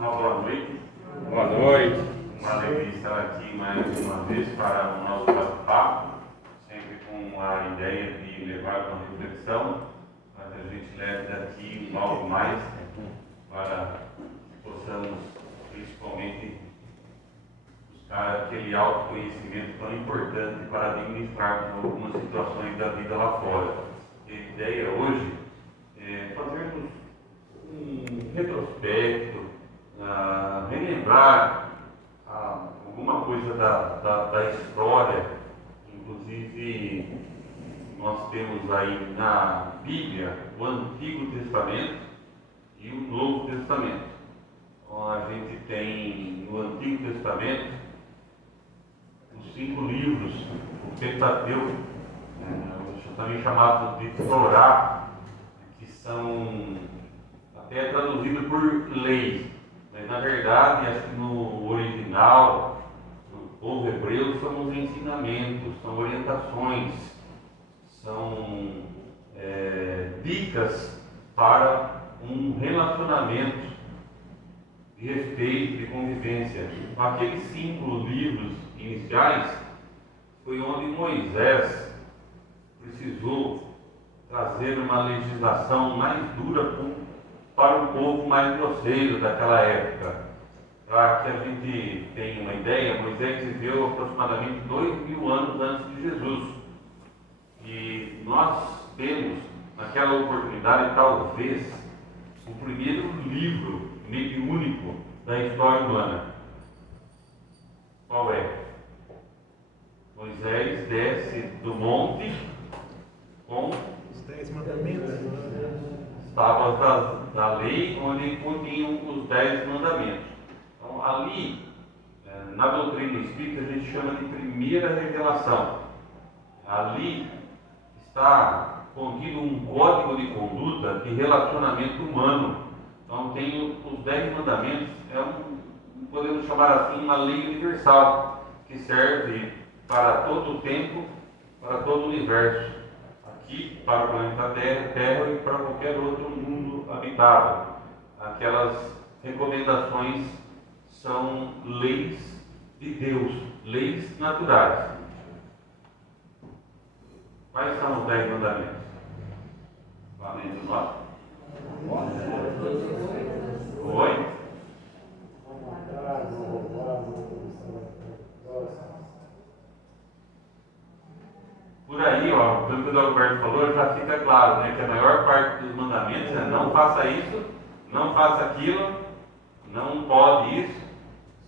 Uma boa noite. Boa noite. Uma alegria estar aqui mais uma vez para o nosso bate-papo, sempre com a ideia de levar uma reflexão, para que a gente leve daqui algo mais para que possamos principalmente buscar aquele autoconhecimento tão importante para administrar algumas situações da vida lá fora. A ideia hoje é fazermos um retrospecto, relembrar alguma coisa da história. Inclusive, nós temos aí na Bíblia o Antigo Testamento e o Novo Testamento. Então, a gente tem no Antigo Testamento os 5 livros, o Pentateuco, também chamado de Torá, que são até traduzido por leis, mas na verdade, acho que no original, no povo hebreu, são os ensinamentos, são orientações, são dicas para um relacionamento de respeito, de convivência. Aqueles 5 livros iniciais foi onde Moisés precisou trazer uma legislação mais dura para o povo mais grosseiro daquela época. Para que a gente tenha uma ideia, Moisés viveu aproximadamente 2000 anos antes de Jesus. E nós temos, naquela oportunidade, talvez, o primeiro livro mediúnico da história humana. Qual é? Moisés desce do monte com os 10 mandamentos, tábuas da lei, onde continham os 10 mandamentos. Então, ali, na doutrina espírita, a gente chama de primeira revelação. Ali está contido um código de conduta de relacionamento humano. Então, tem os 10 mandamentos, podemos chamar assim, uma lei universal, que serve para todo o tempo, para todo o universo. Aqui para o planeta Terra e para qualquer outro mundo habitado. Aquelas recomendações são leis de Deus, leis naturais. Quais são os 10 mandamentos? Valendo nós? Oi? Por aí, ó, pelo que o Alberto falou, já fica claro, né, que a maior parte dos mandamentos é não faça isso, não faça aquilo, não pode isso.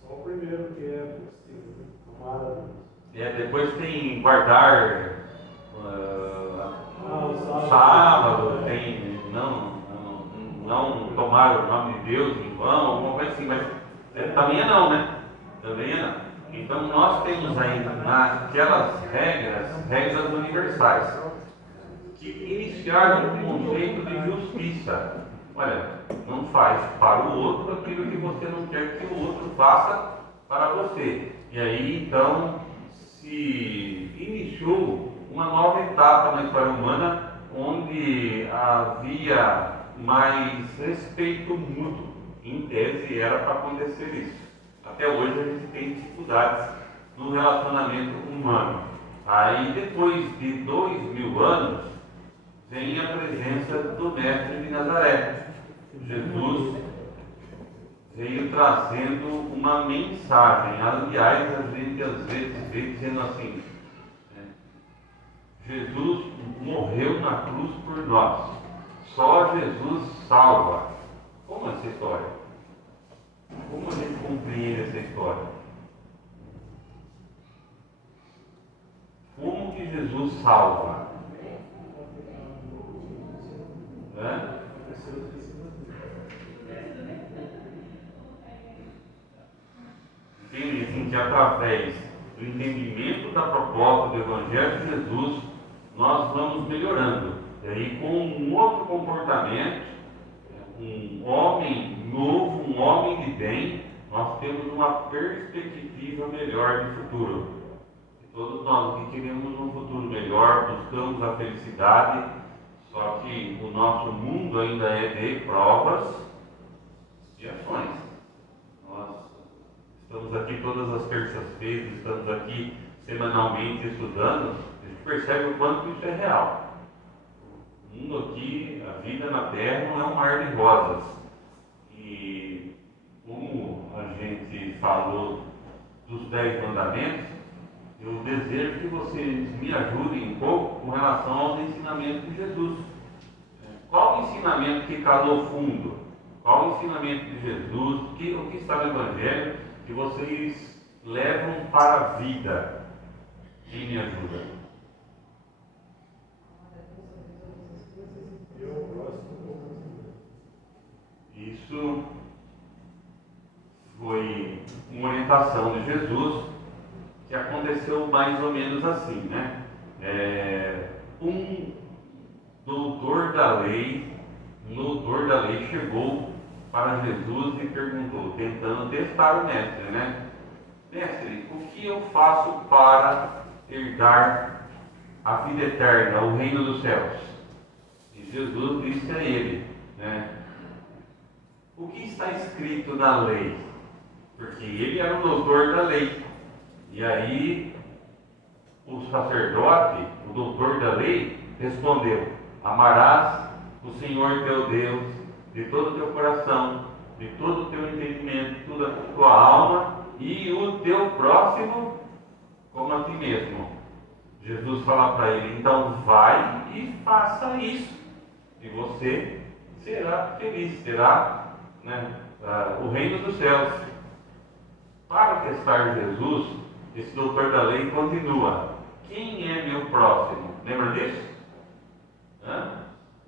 Só o primeiro que é possível, amar a Deus. Depois tem guardar o sábado, tem não tomar o nome de Deus em vão, alguma coisa assim, mas também é não, né? Também é não. Então nós temos ainda naquelas regras universais, que iniciaram o conceito de justiça. Olha, não faz para o outro aquilo que você não quer que o outro faça para você. E aí então se iniciou uma nova etapa na história humana, onde havia mais respeito mútuo. Em tese era para acontecer isso. Até hoje a gente tem dificuldades no relacionamento humano. Aí depois de 2000 anos vem a presença do Mestre de Nazaré. Jesus veio trazendo uma mensagem. Aliás, a gente às vezes vê dizendo assim, Jesus morreu na cruz por nós. Só Jesus salva. Como é essa história? Como a gente compreende essa história? Como que Jesus salva? Entende assim que através do entendimento da proposta do Evangelho de Jesus, nós vamos melhorando. E aí, com um outro comportamento, um homem novo, um homem de bem, nós temos uma perspectiva melhor de futuro. E todos nós que queremos um futuro melhor, buscamos a felicidade, só que o nosso mundo ainda é de provas e ações. estamos aqui todas as terças-feiras, estamos aqui semanalmente estudando, a gente percebe o quanto isso é real. O mundo aqui, a vida na Terra não é um mar de rosas. E como a gente falou dos 10 mandamentos, eu desejo que vocês me ajudem um pouco com relação aos ensinamentos de Jesus. Qual o ensinamento que calou fundo? Qual o ensinamento de Jesus? O que está no Evangelho que vocês levam para a vida? Quem me ajuda? Isso foi uma orientação de Jesus que aconteceu mais ou menos assim, né? Um doutor da lei chegou para Jesus e perguntou, tentando testar o mestre, né? Mestre, o que eu faço para herdar a vida eterna, o reino dos céus? E Jesus disse a ele, né? O que está escrito na lei? Porque ele era o doutor da lei. E aí o sacerdote, o doutor da lei, respondeu: amarás o Senhor teu Deus de todo o teu coração, de todo o teu entendimento, toda a tua alma e o teu próximo como a ti mesmo. Jesus fala para ele: então vai e faça isso, e você será feliz, terá, né, o reino dos céus. Para testar Jesus, esse doutor da lei continua: quem é meu próximo? Lembra disso?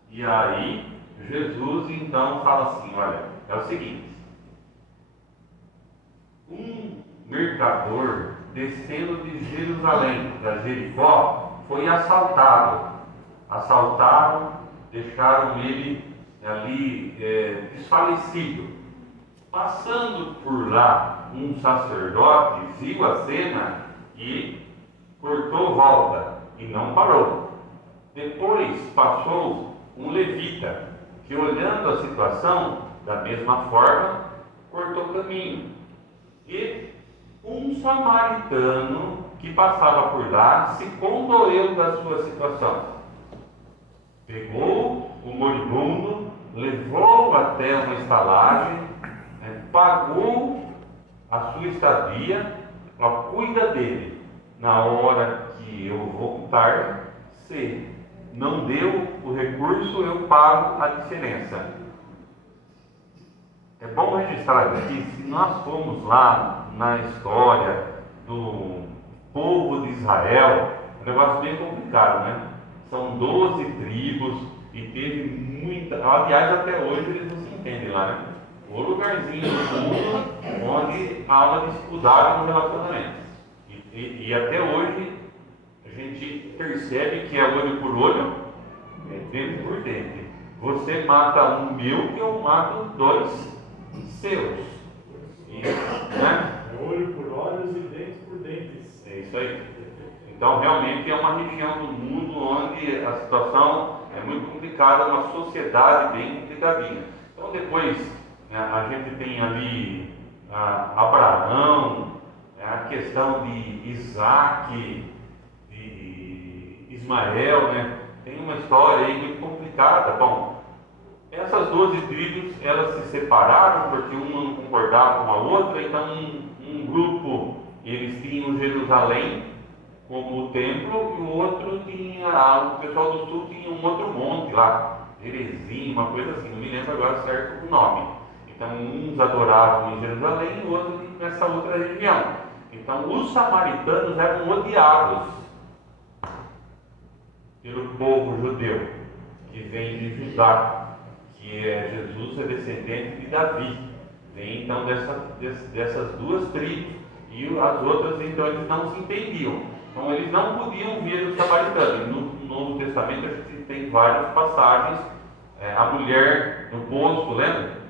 E aí Jesus então fala assim: olha, é o seguinte, um mercador descendo de Jerusalém para Jericó foi assaltaram, deixaram ele ali desfalecido. Passando por lá, um sacerdote viu a cena e cortou volta e não parou. Depois passou um levita que, olhando a situação da mesma forma, cortou caminho. E um samaritano que passava por lá se condoeu da sua situação. Pegou o moribundo, levou até uma estalagem, pagou a sua estadia, cuida dele. Na hora que eu voltar, se não deu o recurso, eu pago a diferença. É bom registrar aqui, se nós formos lá na história do povo de Israel, é um negócio bem complicado, né? São 12 tribos e teve muita... Aliás, até hoje eles não se entendem lá, né? O lugarzinho do mundo onde há uma dificuldade no relacionamento. E até hoje a gente percebe que é olho por olho, dente por dente. Você mata um meu que eu mato 2 seus. Né? É olho por olhos e dentes por dentes. É isso aí. Então realmente é uma região do mundo onde a situação é muito complicada, uma sociedade bem complicadinha. Então depois a gente tem ali Abraão, a questão de Isaac, de Ismael, né? Tem uma história aí muito complicada. Bom, essas 12 tribos, elas se separaram porque uma não concordava com a outra, então um grupo, eles tinham Jerusalém como o templo, e o outro tinha, o pessoal do sul tinha um outro monte lá, Gerizim, uma coisa assim, não me lembro agora certo o nome. Então uns adoravam em Jerusalém e outros nessa outra região. Então os samaritanos eram odiados pelo povo judeu, que vem de Judá, que Jesus é descendente de Davi, vem então dessas 2 tribos, e as outras então eles não se entendiam, então eles não podiam ver os samaritanos. No Novo Testamento a gente tem várias passagens, a mulher no poço, lembra?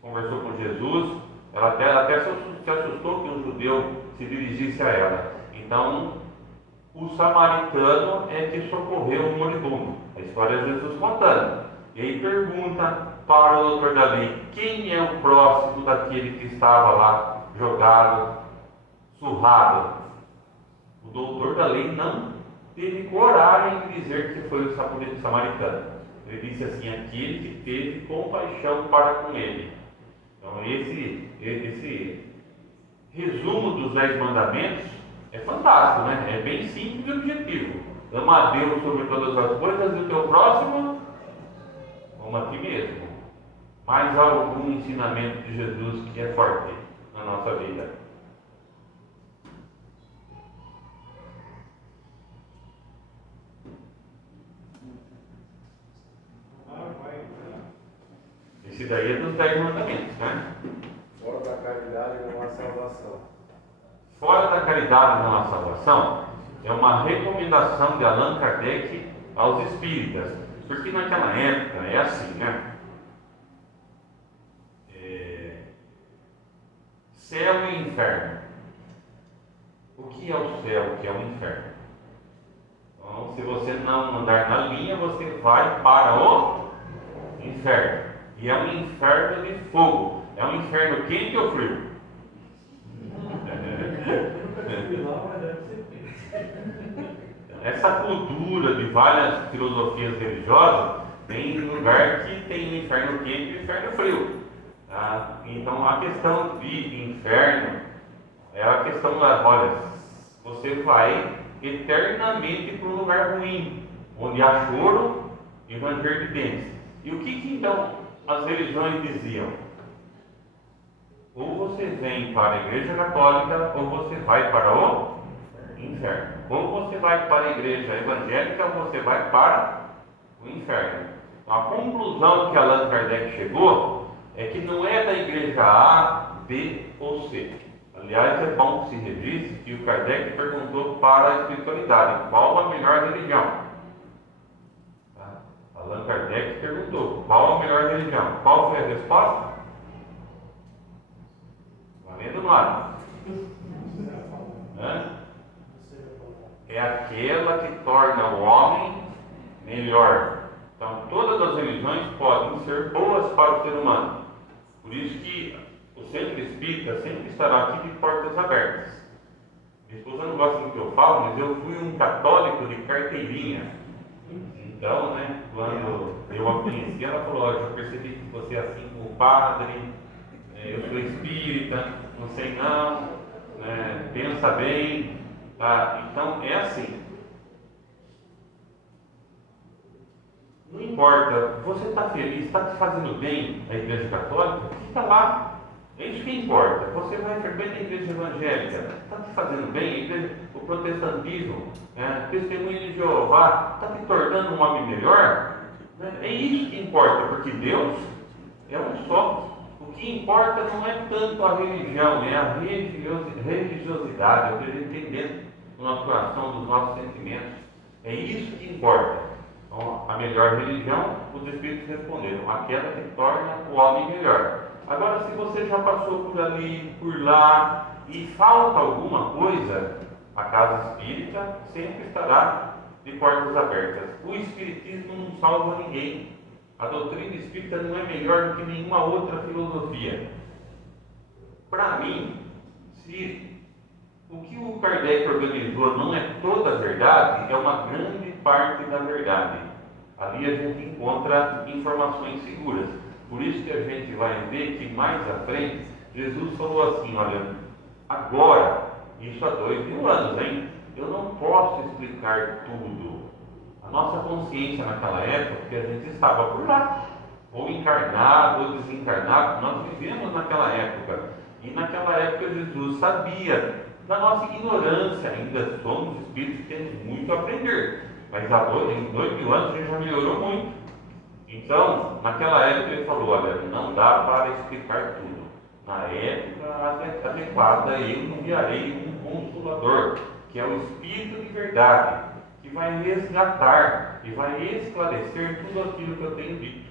Conversou com Jesus, ela até se assustou que um judeu se dirigisse a ela. Então o samaritano é que socorreu o moribundo. A história é Jesus contando. E aí pergunta para o doutor da lei: quem é o próximo daquele que estava lá jogado, surrado. O doutor da lei não teve coragem de dizer que foi o samaritano. Ele disse assim: aquele que teve compaixão para com ele. Então esse resumo dos 10 mandamentos é fantástico, né? É bem simples e objetivo. Ama a Deus sobre todas as coisas e o teu próximo como a ti mesmo. Mais algum ensinamento de Jesus que é forte na nossa vida? Esse daí é dos 10 mandamentos, né? Fora da caridade não há salvação. Fora da caridade não há salvação é uma recomendação de Allan Kardec aos espíritas, porque naquela época é assim, né? Céu e inferno. O que é o céu? O que é o inferno? Então, se você não andar na linha, você vai para o inferno. E é um inferno de fogo. É um inferno quente ou frio? Essa cultura de várias filosofias religiosas tem lugar que tem o inferno quente e o inferno frio. Tá? Então a questão de inferno é a questão da, olha, você vai eternamente para um lugar ruim, onde há choro e ranger de dentes. E o que então as religiões diziam? Ou você vem para a Igreja Católica ou você vai para o inferno. Ou você vai para a Igreja Evangélica ou você vai para o inferno. A conclusão que Allan Kardec chegou é que não é da Igreja A, B ou C. Aliás, é bom que se registre que o Kardec perguntou para a espiritualidade qual a melhor religião. Tá? Allan Kardec perguntou qual a melhor religião. Qual foi a resposta? Valendo nada. É aquela que torna o homem melhor. Então, todas as religiões podem ser boas para o ser humano. Por isso que o centro espírita sempre estará aqui de portas abertas. Minha esposa não gosta do que eu falo, mas eu fui um católico de carteirinha. Então, né, quando eu a conheci, ela falou: olha, eu percebi que você é assim como padre, eu sou espírita, não sei não, pensa bem. Tá? Então, é assim. Não importa, você está feliz, está te fazendo bem a Igreja Católica, fica lá. É isso que importa. Você vai frequentar a Igreja Evangélica, está te fazendo bem, o protestantismo, testemunho de Jeová, está te tornando um homem melhor. É isso que importa, porque Deus é um só. O que importa não é tanto a religião, é a religiosidade, é o que a gente tem dentro do nosso coração, dos nossos sentimentos. É isso que importa. Então, a melhor religião, os Espíritos responderam: aquela que torna o homem melhor. Agora, se você já passou por ali, por lá, e falta alguma coisa, a casa espírita sempre estará de portas abertas. O Espiritismo não salva ninguém. A doutrina espírita não é melhor do que nenhuma outra filosofia. Para mim, se o que o Kardec organizou não é toda a verdade, é uma grande parte da verdade. Ali a gente encontra informações seguras. Por isso que a gente vai ver que mais à frente, Jesus falou assim: olha, agora, isso há 2000 anos, hein? Eu não posso explicar tudo. A nossa consciência naquela época, que a gente estava por lá, ou encarnado ou desencarnado, nós vivemos naquela época. E naquela época Jesus sabia da nossa ignorância, ainda somos espíritos que temos muito a aprender. Mas em 2000 anos a gente já melhorou muito. Então, naquela época ele falou: olha, não dá para explicar tudo. Na época adequada eu enviarei um Consolador, que é o Espírito de verdade, que vai resgatar e vai esclarecer tudo aquilo que eu tenho dito.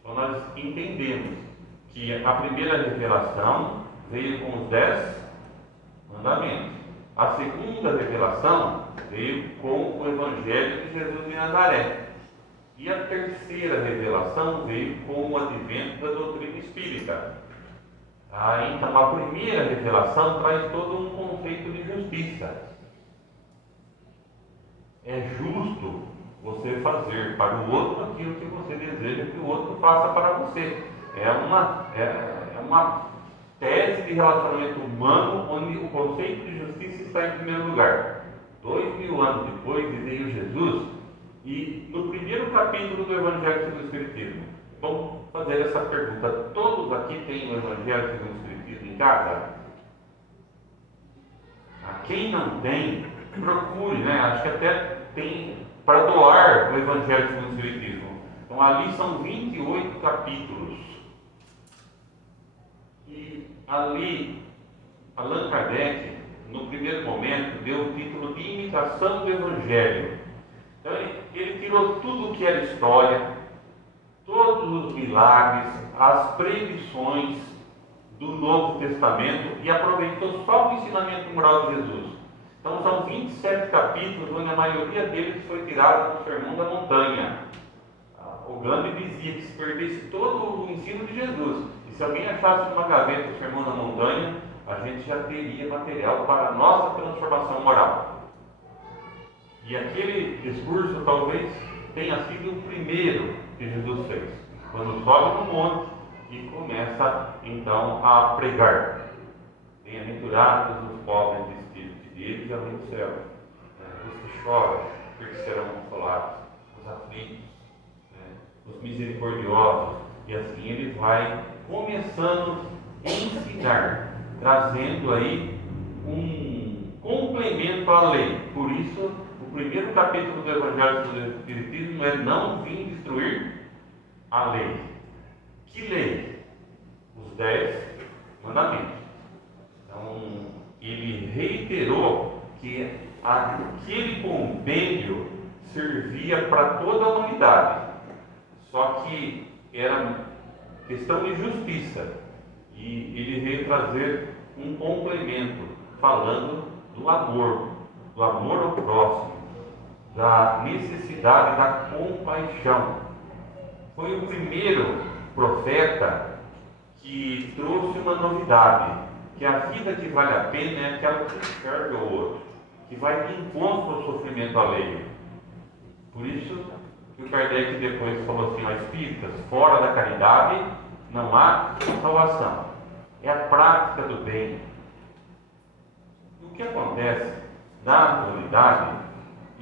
Então nós entendemos que a primeira revelação veio com os 10 mandamentos. A segunda revelação veio com o Evangelho de Jesus de Nazaré. E a terceira revelação veio com o advento da doutrina espírita. Então, a primeira revelação traz todo um conceito de justiça. É justo você fazer para o outro aquilo que você deseja que o outro faça para você. É uma tese de relacionamento humano onde o conceito de justiça está em primeiro lugar. 2000 anos depois veio Jesus e no primeiro capítulo do Evangelho segundo o Espiritismo, vamos fazer essa pergunta: todos aqui têm o Evangelho segundo o Espiritismo em casa? Quem não tem, procure, né? Acho que até tem para doar o Evangelho segundo o Espiritismo. Então ali são 28 capítulos. E ali, Allan Kardec, no primeiro momento, deu o título de Imitação do Evangelho. Então ele tirou tudo o que era história, todos os milagres, as previsões do Novo Testamento e aproveitou só o ensinamento moral de Jesus. Então são 27 capítulos, onde a maioria deles foi tirada do Sermão da Montanha. O Gandhi dizia que se perdesse todo o ensino de Jesus, e se alguém achasse numa gaveta o Sermão da Montanha, a gente já teria material para a nossa transformação moral. E aquele discurso talvez tenha sido o primeiro que Jesus fez, quando sobe no monte e começa então a pregar: bem-aventurados os pobres de espírito, de eles é o reino do céu. Os que choram, porque serão consolados. Os aflitos, os misericordiosos. E assim ele vai começando a ensinar, trazendo aí um complemento à lei. Por isso, o primeiro capítulo do Evangelho do Espiritismo é: não vim destruir a lei. Que lei? Os 10 mandamentos. Então, ele reiterou que aquele compêndio servia para toda a humanidade, só que era questão de justiça, e ele veio trazer um complemento, falando do amor ao próximo, da necessidade da compaixão. Foi o primeiro profeta que trouxe uma novidade, que a vida que vale a pena é aquela que enxerga o outro, que vai de encontro ao sofrimento alheio. Por isso que o Kardec depois falou assim: ó, espíritas, fora da caridade não há salvação, é a prática do bem. E o que acontece na atualidade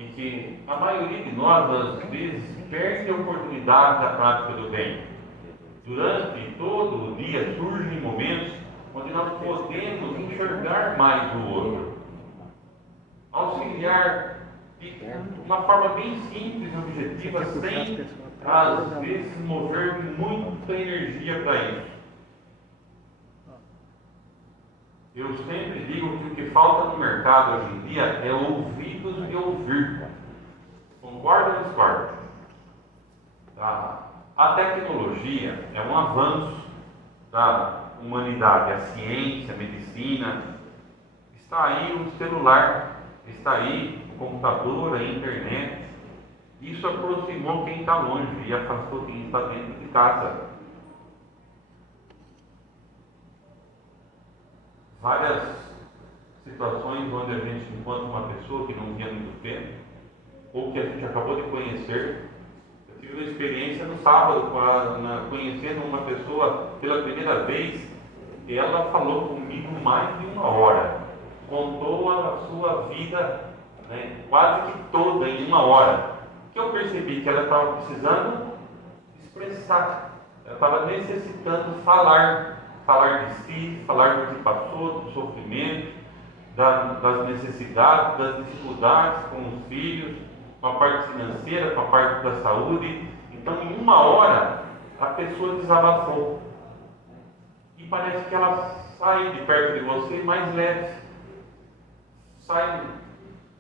é que a maioria de nós, às vezes, perde a oportunidade da prática do bem. Durante todo o dia surgem momentos onde nós podemos enxergar mais o outro, auxiliar de uma forma bem simples e objetiva, sem às vezes mover muita energia para isso. Eu sempre digo que o que falta no mercado hoje em dia é ouvidos de ouvir. Concorda ou discorda? A tecnologia é um avanço da humanidade, a ciência, a medicina. Está aí o celular, está aí o computador, a internet. Isso aproximou quem está longe e afastou quem está dentro de casa. Várias situações onde a gente encontra uma pessoa que não via muito tempo, ou que a gente acabou de conhecer. Eu tive uma experiência no sábado, conhecendo uma pessoa pela primeira vez. Ela falou comigo mais de 1 hora, contou a sua vida, quase que toda em 1 hora. Que eu percebi que ela estava precisando expressar, ela estava necessitando falar de si, falar do que passou, do sofrimento, das necessidades, das dificuldades com os filhos, com a parte financeira, com a parte da saúde. Então, em 1 hora, a pessoa desabafou. E parece que ela sai de perto de você mais leve, sai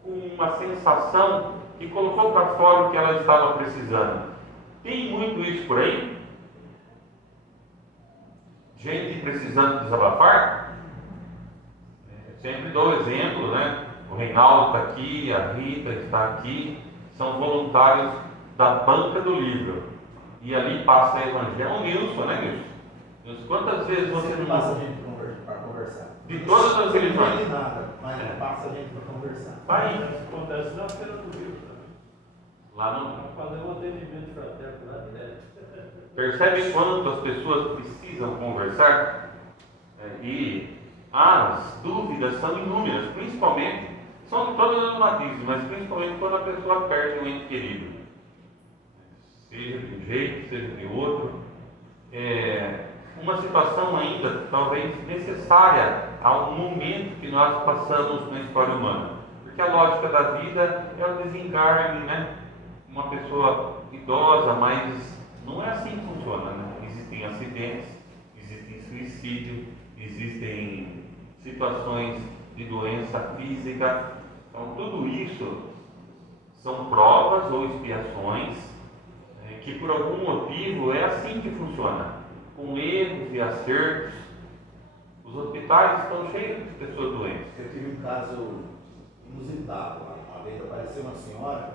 com uma sensação que colocou para fora o que ela estava precisando. Tem muito isso por aí? Gente precisando desabafar? Sempre dou exemplo, O Reinaldo está aqui, a Rita está aqui, são voluntários da banca do livro. E ali passa o Evangelho. O Nilson, Nilson? Quantas vezes você Sempre não passa a gente para conversar. De todas as religiões. Não entende nada, mas passa a gente para conversar. Vai. Acontece na Feira do Rio também. Lá não. Fazer um atendimento fraterno lá direto. Percebe quanto as pessoas precisam conversar? E as dúvidas são inúmeras, principalmente, são todas as matizes, mas principalmente quando a pessoa perde um ente querido. Seja de um jeito, seja de outro. Uma situação ainda talvez necessária ao momento que nós passamos na história humana. Porque a lógica da vida é o desencarne, né? Uma pessoa idosa, mas não é assim que funciona, né? Existem acidentes, existem suicídio, existem situações de doença física. Então tudo isso são provas ou expiações que por algum motivo é assim que funciona. Com erros e acertos. Os hospitais estão cheios de pessoas doentes. Eu tive um caso inusitado. Uma vez apareceu uma senhora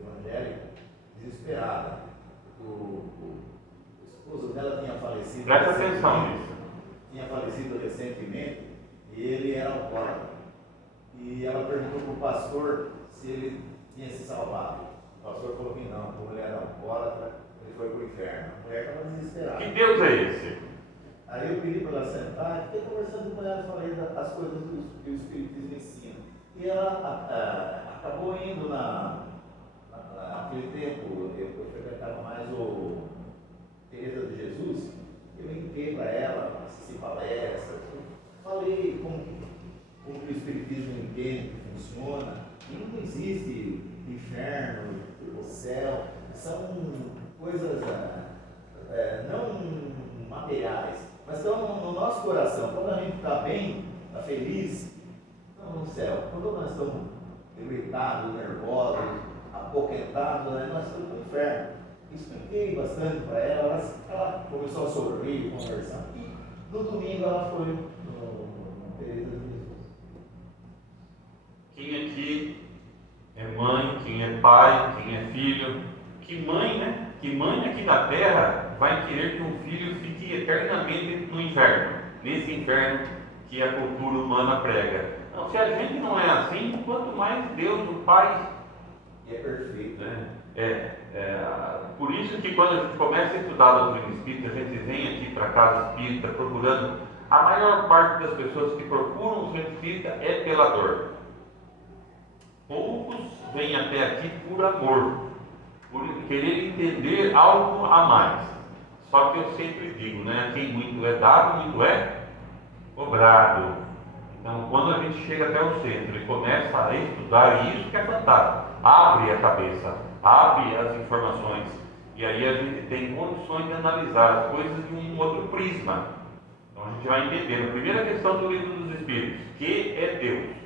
evangélica desesperada. O esposo dela tinha falecido. Presta atenção nisso. Tinha falecido recentemente e ele era alcoólatra. E ela perguntou para o pastor se ele tinha se salvado. O pastor falou que não, como ele era alcoólatra, ele foi para o inferno. A mulher estava desesperada. Que Deus é esse? Aí eu pedi para ela sentar e fiquei conversando com ela, falei das coisas que o Espiritismo ensina. E ela acabou indo naquele tempo, eu frequentava mais o Teresa de Jesus, eu indiquei para ela, assisti palestras, falei como que o Espiritismo entende que funciona, e não existe inferno, céu, são coisas não materiais, mas estão no nosso coração. Quando a gente está bem, está feliz, estamos no céu. Quando nós estamos irritados, nervosos, apoquentados, nós estamos no inferno. Expliquei bastante para ela, ela começou a sorrir, conversar, e no domingo ela foi no Teresa de Jesus. Quem aqui é mãe, quem é pai, quem é filho? Que mãe, né? Que mãe aqui na terra vai querer que um filho fique eternamente no inferno, nesse inferno que a cultura humana prega. Não, se a gente não é assim, quanto mais Deus, o Pai, E é perfeito. Né? Por isso que quando a gente começa a estudar a doutrina espírita, a gente vem aqui para a casa espírita procurando. A maior parte das pessoas que procuram o centro espírita é pela dor. Poucos vêm até aqui por amor, por querer entender algo a mais. Só que eu sempre digo, né? Quem muito é dado, muito é cobrado. Então, quando a gente chega até o centro e começa a estudar, isso que é fantástico, abre a cabeça, abre as informações, e aí a gente tem condições de analisar as coisas de um outro prisma. Então a gente vai entender. A primeira questão do Livro dos Espíritos: que é Deus?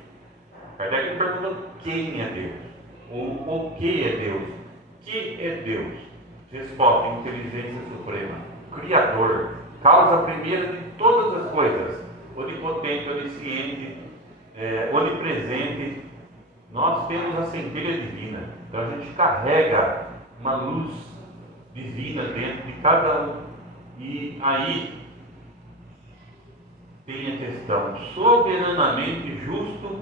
Kardec pergunta quem é Deus, ou o que é Deus. Que é Deus? Resposta: inteligência suprema, Criador, causa primeira de todas as coisas, onipotente, onisciente, onipresente. Nós temos a centelha divina, então a gente carrega uma luz divina dentro de cada um. E aí tem a questão: soberanamente justo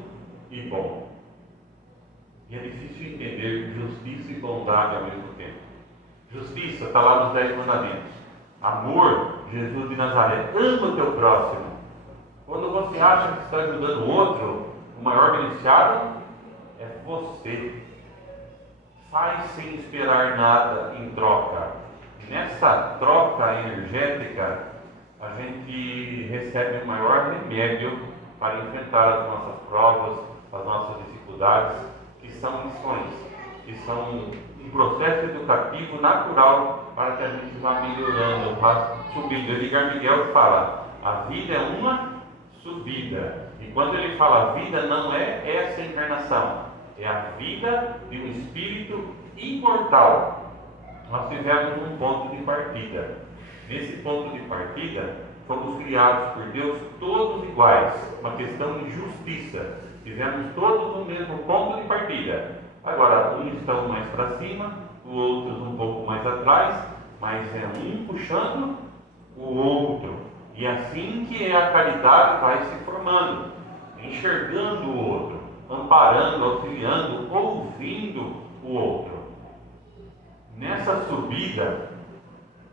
e bom. E é difícil entender justiça e bondade ao mesmo tempo. Justiça está lá nos 10 mandamentos. Amor, Jesus de Nazaré, ama o teu próximo. Quando você acha que está ajudando o outro, o maior beneficiado é você. Faz sem esperar nada em troca. Nessa troca energética, a gente recebe o maior remédio para enfrentar as nossas provas, as nossas dificuldades, que são lições, que são um processo educativo natural para que a gente vá melhorando, vá subindo. Edgar Miguel fala: a vida é uma subida. E quando ele fala vida, não é essa encarnação, é a vida de um espírito imortal. Nós tivemos um ponto de partida. Nesse ponto de partida, fomos criados por Deus todos iguais, uma questão de justiça. Tivemos todos o mesmo ponto de partida. Agora, uns estão mais para cima, os outros um pouco mais atrás, mas é um puxando o outro. E assim que a caridade vai se formando, enxergando o outro, amparando, auxiliando, ouvindo o outro. Nessa subida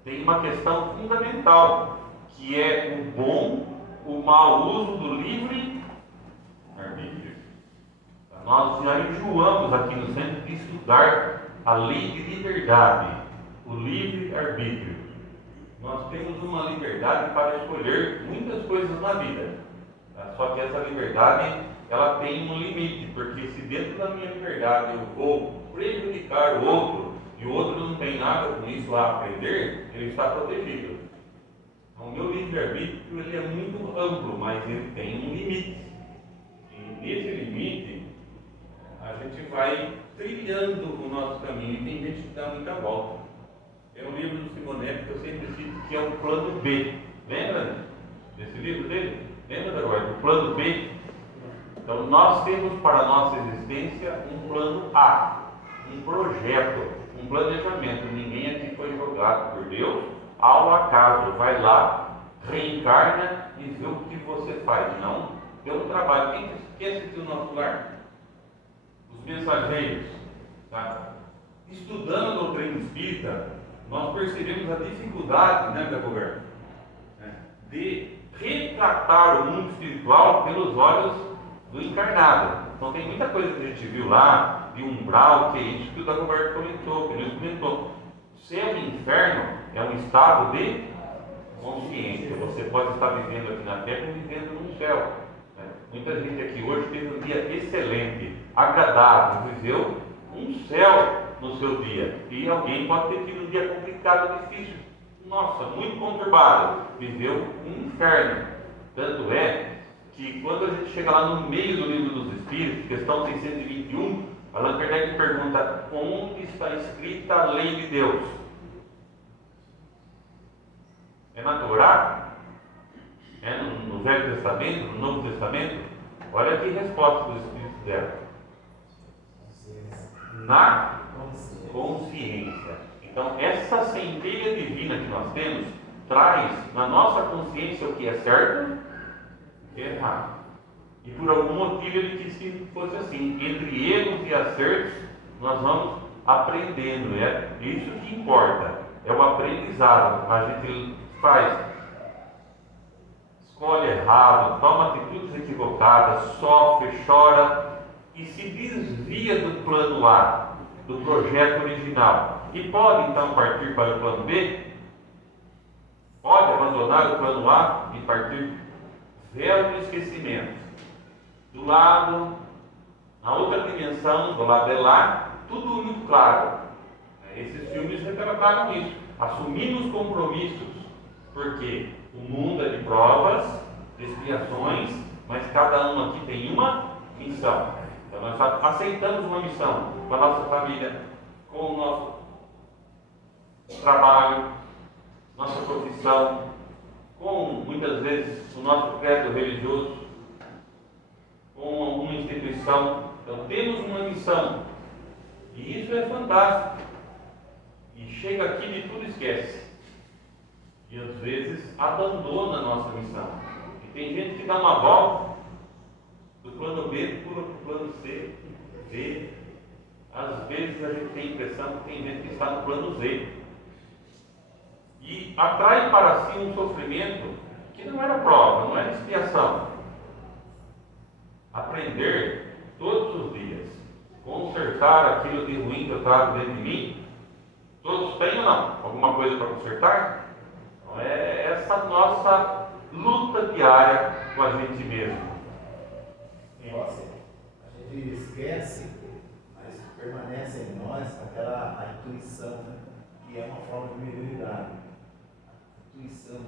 tem uma questão fundamental, que é o bom, o mau uso do livre arbítrio. Nós já enjoamos aqui no centro de estudar a lei de liberdade, o livre arbítrio. Nós temos uma liberdade para escolher muitas coisas na vida, tá? Só que essa liberdade ela tem um limite, porque se dentro da minha liberdade eu vou prejudicar o outro e o outro não tem nada com isso a aprender, ele está protegido. Então, o meu livre-arbítrio ele é muito amplo, mas ele tem um limite. E nesse limite a gente vai trilhando o nosso caminho e tem gente que dá muita volta. Tem um livro do Simonetti que eu sempre cito, que é o Plano B. Lembra desse livro dele? Lembra, Eduardo? O Plano B. Então, nós temos para a nossa existência um plano A, um projeto, um planejamento. Ninguém aqui foi jogado por Deus ao acaso. Vai lá, reencarna e vê o que você faz. Não, pelo trabalho. Quem assistiu o nosso lar? Os mensageiros. Tá? Estudando a doutrina espírita, nós percebemos a dificuldade, né, da governo, de retratar o mundo espiritual pelos olhos do encarnado. Então tem muita coisa que a gente viu lá, de umbral, que é isso que o Dagoberto comentou, que ele comentou. Céu e inferno é um estado de consciência. Você pode estar vivendo aqui na Terra ou vivendo no céu. Muita gente aqui hoje teve um dia excelente, agradável, viveu um céu no seu dia. E alguém pode ter tido um dia complicado, difícil, nossa, muito conturbado, viveu um inferno. Tanto é que quando a gente chega lá no meio do Livro dos Espíritos, questão 621, Allan Kardec pergunta: onde está escrita a lei de Deus? É na Torá? É no Velho Testamento? No Novo Testamento? Olha que resposta dos Espíritos deram. Na consciência. Então, essa centelha divina que nós temos traz na nossa consciência o que é certo e errado. E por algum motivo ele quis que fosse assim. Entre erros e acertos, nós vamos aprendendo. É isso que importa. É o aprendizado. A gente faz, escolhe errado, toma atitudes equivocadas, sofre, chora e se desvia do plano A, do projeto original. E pode então partir para o plano B? Pode abandonar o plano A e partir zero de esquecimento. Do lado, na outra dimensão, do lado de lá, tudo muito claro. Esses filmes retrataram isso. Assumimos compromissos, porque o mundo é de provas, de expiações, mas cada um aqui tem uma missão. Então nós aceitamos uma missão com a nossa família, com o nosso trabalho, nossa profissão, com muitas vezes o nosso credo religioso, com uma instituição. Então temos uma missão e isso é fantástico. E chega aqui e tudo esquece. E às vezes abandona a nossa missão. E tem gente que dá uma volta do plano B, pula para o plano C, D. Às vezes a gente tem a impressão que tem gente que está no plano Z. E atrai para si um sofrimento que não era prova, não era expiação. Aprender todos os dias, consertar aquilo de ruim que eu trago dentro de mim. Todos têm ou não? Alguma coisa para consertar? Então é essa nossa luta diária com a gente mesmo. Nossa, a gente esquece, mas permanece em nós a intuição, né? Que é uma forma de mediunidade. A intuição,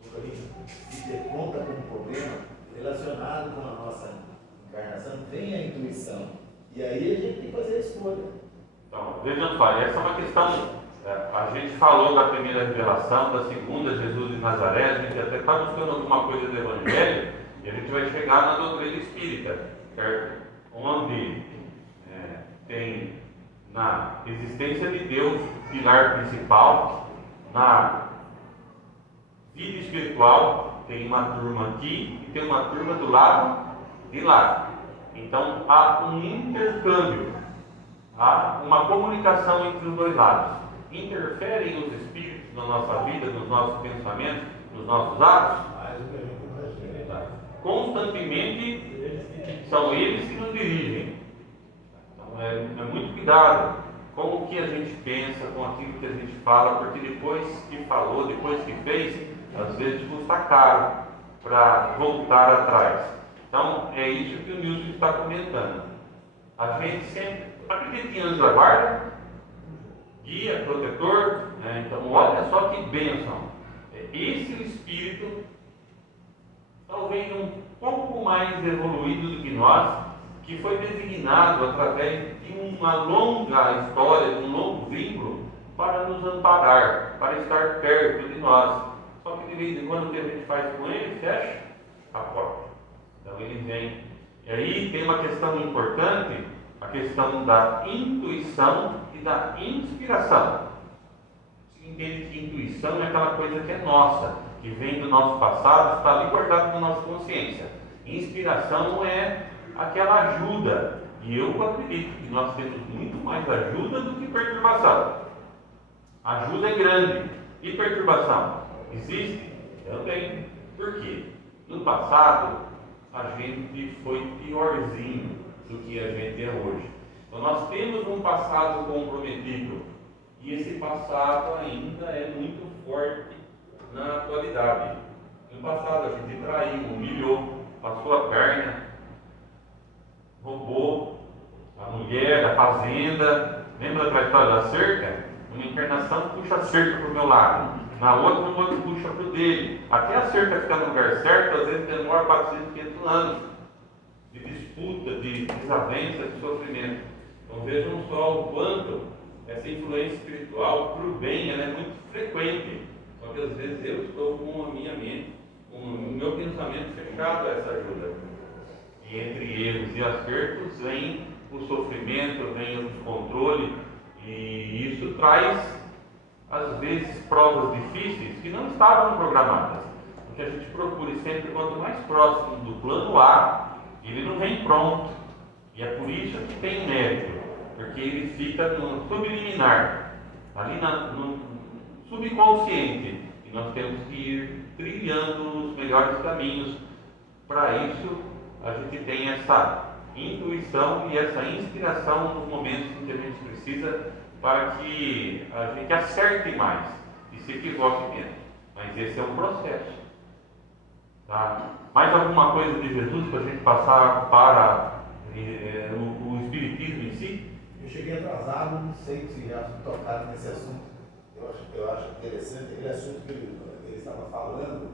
por aí, se defronta com um problema relacionado com a nossa encarnação, vem a intuição. E aí a gente tem que fazer a escolha. Então, vejam só, essa é uma questão. A gente falou da primeira revelação, da segunda, Jesus de Nazaré, a gente até está buscando alguma coisa do Evangelho, e a gente vai chegar na doutrina espírita, certo? Onde tem na existência de Deus, pilar principal, na vida espiritual, tem uma turma aqui e tem uma turma do lado de lá. Então há um intercâmbio, há uma comunicação entre os dois lados. Interferem os espíritos na nossa vida, nos nossos pensamentos, nos nossos atos? Mais do que a gente imagina. Constantemente são eles que nos dirigem. Então é muito cuidado com o que a gente pensa, com aquilo que a gente fala, porque depois que falou, depois que fez, às vezes custa caro para voltar atrás. Então é isso que o Nilson está comentando. A gente sempre acredita em anjo da guarda, guia, protetor, né? Então olha só que bênção. Esse é o espírito, talvez um pouco mais evoluído do que nós, que foi designado através de uma longa história, de um longo vínculo, para nos amparar, para estar perto de nós. Só que de vez em quando o que a gente faz com ele, fecha a porta. Então ele vem. E aí tem uma questão importante, a questão da intuição e da inspiração. Você entende que intuição é aquela coisa que é nossa, que vem do nosso passado, está ali guardado na nossa consciência. Inspiração é aquela ajuda. E eu acredito que nós temos muito mais ajuda do que perturbação. Ajuda é grande. E perturbação? Existe? Também. Por quê? No passado, a gente foi piorzinho do que a gente é hoje. Então nós temos um passado comprometido. E esse passado ainda é muito forte na atualidade. No passado a gente traiu, humilhou, passou a perna, roubou a mulher, a fazenda. Lembra da história da cerca? Uma encarnação puxa a cerca para o meu lado, na outra o outro puxa para o dele. Até a cerca ficar no lugar certo, às vezes demora 400, 500 anos de disputa, de desavença, de sofrimento. Então vejam só o quanto essa influência espiritual para o bem ela é muito frequente. Só que às vezes eu estou com a minha mente, com o meu pensamento fechado a essa ajuda. E entre erros e acertos vem o sofrimento, vem o descontrole, e isso traz, às vezes, provas difíceis que não estavam programadas. O que a gente procura sempre, quanto mais próximo do plano A, ele não vem pronto. E é por isso que tem mérito, porque ele fica no subliminar, ali no subconsciente. E nós temos que ir trilhando os melhores caminhos. Para isso, a gente tem essa intuição e essa inspiração nos momentos em que a gente precisa, para que a gente acerte mais e se equivoque menos. Mas esse é um processo. Tá? Mais alguma coisa de Jesus para a gente passar para o Espiritismo em si? Eu cheguei atrasado, não sei se já tocaram nesse assunto. Eu acho interessante aquele assunto que ele estava falando,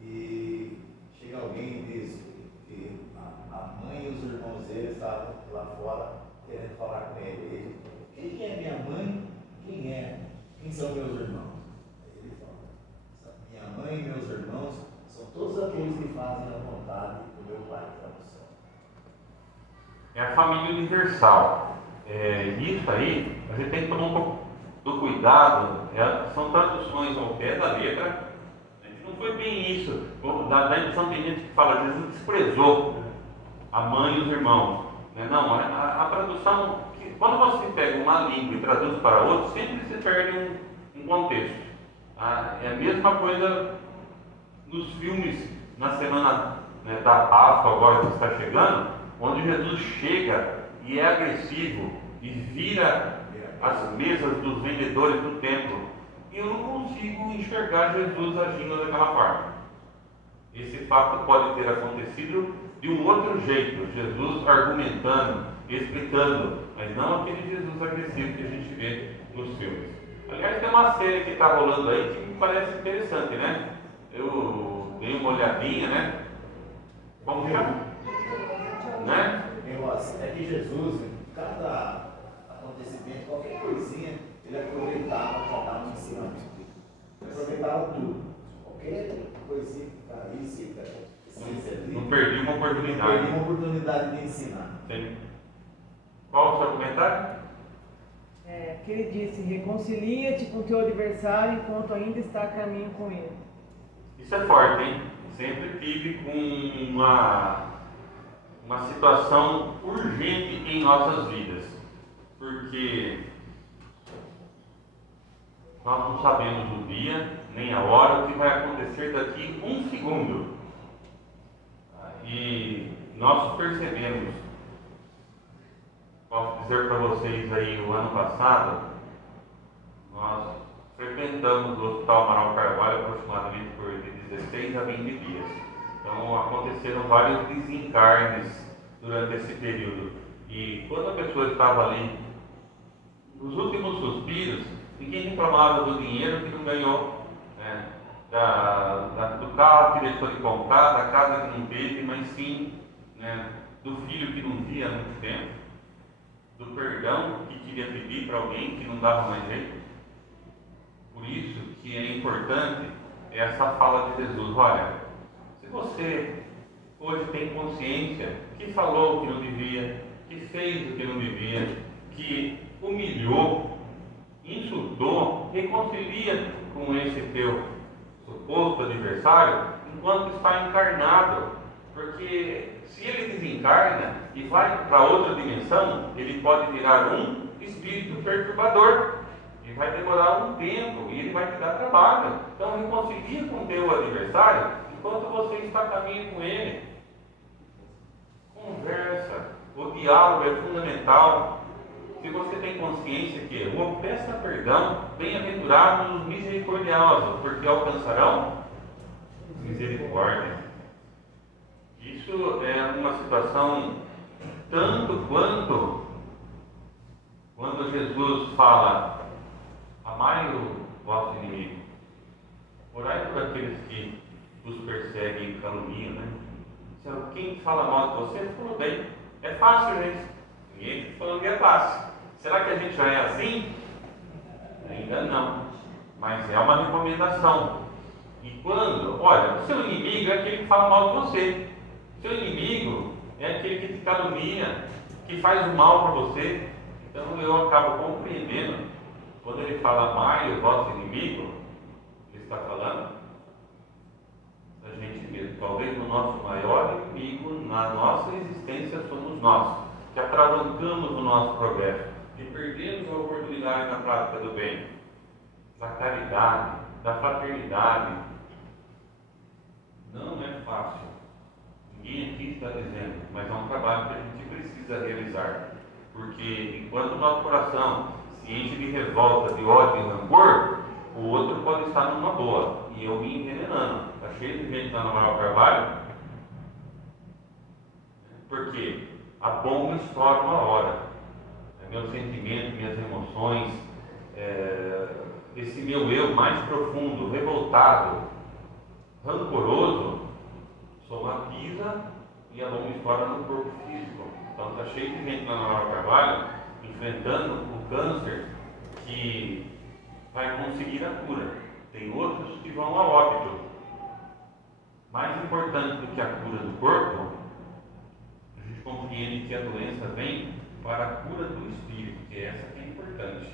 e chega alguém e diz que a mãe e os irmãos dele estavam lá fora querendo falar com ele. Ele, quem é minha mãe? Quem são meus irmãos? Aí ele fala, minha mãe e meus irmãos são todos aqueles que fazem a vontade do meu Pai que está no céu. É a família universal. Isso aí, a gente tem que tomar um pouco do cuidado. São traduções ao pé da letra. A gente não foi bem isso. Da edição tem gente que fala, Jesus desprezou a mãe e os irmãos. Não, a tradução, quando você pega uma língua e traduz para outra, sempre se perde um contexto. É a mesma coisa nos filmes, na semana da Páscoa, agora que está chegando, onde Jesus chega e é agressivo e vira as mesas dos vendedores do templo. E eu não consigo enxergar Jesus agindo daquela forma. Esse fato pode ter acontecido de um outro jeito, Jesus argumentando, explicando, mas não aquele Jesus agressivo que a gente vê nos filmes. Aliás, tem uma série que está rolando aí que me parece interessante, né? Eu dei uma olhadinha, né? Como chama? Né? É que Jesus, cada acontecimento, qualquer coisinha, ele aproveitava para dar um ensinamento. Ele aproveitava tudo. Qualquer coisinha que caísse, não perdi uma oportunidade. Não perdi uma oportunidade de ensinar. Sim. Qual o seu comentário? Que ele disse, reconcilia-te com teu adversário enquanto ainda está a caminho com ele. Isso é forte, hein? Sempre tive com uma situação urgente em nossas vidas, porque nós não sabemos o dia, nem a hora, o que vai acontecer daqui um segundo. E nós percebemos, posso dizer para vocês aí, no ano passado, nós frequentamos o Hospital Amaral Carvalho aproximadamente por de 16 a 20 dias. Então aconteceram vários desencarnes durante esse período. E quando a pessoa estava ali, nos últimos suspiros, ninguém reclamava do dinheiro que não ganhou, né? Do carro que deixou de comprar, da casa que não teve, mas sim, né, do filho que não via há muito tempo, do perdão que queria pedir para alguém que não dava mais jeito. Por isso que é importante essa fala de Jesus. Olha, se você hoje tem consciência que falou o que não devia, que fez o que não devia, que humilhou, insultou, reconcilia com esse teu suposto adversário enquanto está encarnado, porque se ele desencarna e vai para outra dimensão, ele pode virar um espírito perturbador e vai demorar um tempo e ele vai te dar trabalho. Então reconcilia com o teu adversário enquanto você está caminhando com ele. Conversa, o diálogo é fundamental. Se você tem consciência que errou, peça perdão. Bem-aventurados os misericordiosos, porque alcançarão misericórdia. Isso é uma situação tanto quanto quando Jesus fala: amai o vosso inimigo, orai por aqueles que os perseguem e caluniam, né? Quem fala mal de você, falou bem. É fácil, gente. Ninguém está falando que é fácil. Será que a gente já é assim? Ainda não. Mas é uma recomendação. E quando, olha, o seu inimigo é aquele que fala mal de você. O seu inimigo é aquele que te calunia, que faz o mal para você. Então eu acabo compreendendo, quando ele fala amai o vosso inimigo, ele está falando da gente mesmo. Talvez o nosso maior inimigo na nossa existência somos nós, que atravancamos o nosso progresso, que perdemos a oportunidade na prática do bem, da caridade, da fraternidade. Não é fácil. Ninguém aqui está dizendo, mas é um trabalho que a gente precisa realizar. Porque enquanto o nosso coração se enche de revolta, de ódio e rancor, o outro pode estar numa boa e eu me envenenando. Está cheio de gente lá no Amaral Carvalho. Porque a bomba estoura uma hora. Meus sentimentos, minhas emoções, esse meu eu mais profundo, revoltado, rancoroso, somatiza e a bomba estoura no corpo físico. Então está cheio de gente lá no Amaral Carvalho enfrentando o câncer que vai conseguir a cura. Tem outros que vão a óbito. Mais importante do que a cura do corpo, a gente compreende que a doença vem para a cura do espírito, que é essa que é importante.